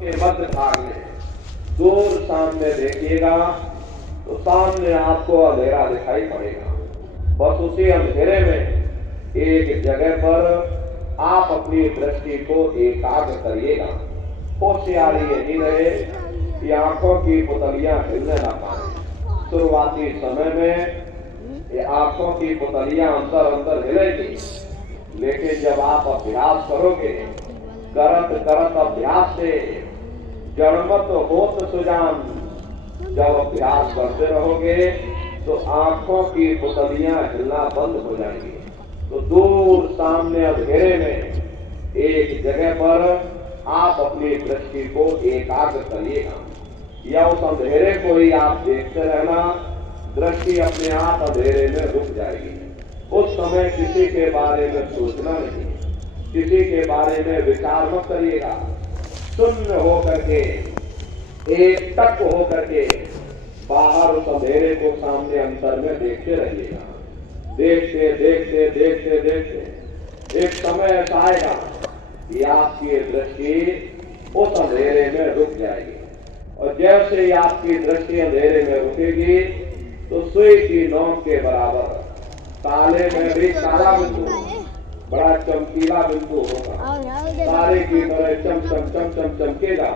के मध्य भाग में दूर सामने देखिएगा तो सामने आपको अंधेरा दिखाई पड़ेगा। बस उसी अंधेरे में एक जगह पर आप अपनी दृष्टि को एकाग्र करिएगा। होशियारी यही रहे कि आंखों की पुतलियां हिलने न पाए। शुरुआती समय में ये आंखों की पुतलियां अंदर अंदर हिलेगी, लेकिन जब आप अभ्यास करोगे, करत करत अभ्यास से जड़मत होत सुजान, जब अभ्यास करते रहोगे तो आंखों की पुतलियां हिलना बंद हो जाएंगी। तो दूर सामने अंधेरे में एक जगह पर आप अपनी दृष्टि को एकाग्र करिएगा, या उस अंधेरे को ही आप देखते रहना। दृष्टि अपने आप अंधेरे में रुक जाएगी। उस समय किसी के बारे में सोचना नहीं, किसी के बारे में विचार मत करिएगा। शून्य होकर के, एक टक होकर के बाहर उस अंधेरे को सामने अंतर में देखते रहिएगा। देखते देखते देखते देखते एक समय ऐसा आएगा कि आपकी दृष्टि उस अंधेरे में रुक जाएगी, और जैसे ही आपकी दृष्टि अंधेरे में रुकेगी तो सुई की नोक के बराबर ताले में भी काला बिंदु, बड़ा चमकीला बिंदु होगा, तारे की तरह चम चम चम चम चमकेगा।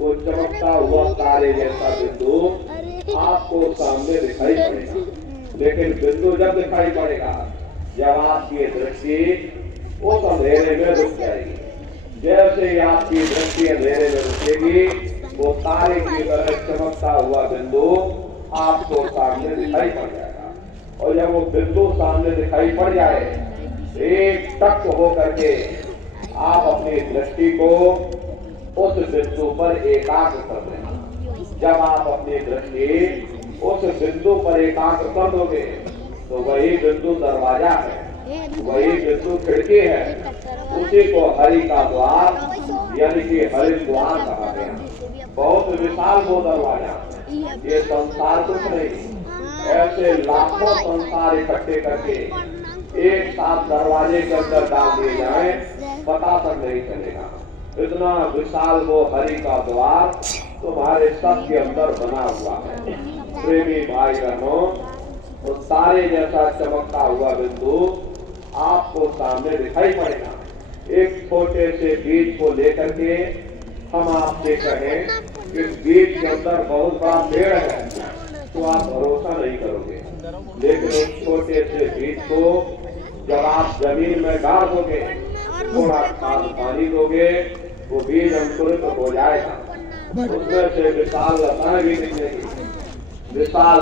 वो चमकता हुआ तारे जैसा बिंदु आपको सामने दिखाई पड़ेगा। लेकिन बिंदु जब दिखाई पड़ेगा जब आपकी दृष्टि उस अंधेरे में रुक जाएगी। जैसे ही आपकी दृष्टि अंधेरे में रुकेगी, वो तारे की तरह चमकता हुआ बिंदु आपको सामने दिखाई पड़ जाएगा। और जब वो बिंदु सामने दिखाई पड़ जाए, एक टक हो करके आप अपनी दृष्टि को उस बिंदु पर एकाग्र कर देना। जब आप अपनी दृष्टि उस बिंदु पर एकाग्र कर दोगे तो वही बिंदु दरवाजा है, वही बिंदु खिड़की है। उसी को हरि का द्वार यानी कि हरिद्वार कहा गया। बहुत विशाल वो दरवाजा, ये संसार कुछ नहीं। ऐसे लाखों संसार इकट्ठे करके एक साथ दरवाजे के अंदर डाल दिए जाए, पता तक नहीं चलेगा। इतना विशाल वो हरि का द्वार तुम्हारे सब के अंदर बना हुआ है। प्रेमी भाई बहनों, वो तारे जैसा चमकता हुआ बिंदु आपको सामने दिखाई पड़ेगा। एक छोटे से बीज को लेकर के हम आपसे कहें कि बीज के अंदर बहुत बड़ा पेड़ है, तो आप भरोसा नहीं करोगे। लेकिन उस छोटे से बीज को जब आप जमीन में गाड़ दोगे, थोड़ा खाद पानी दोगे, वो बीज अंकुरित हो जाएगा। उसमें से विशाल लताएं भी निकलेगी, विशाल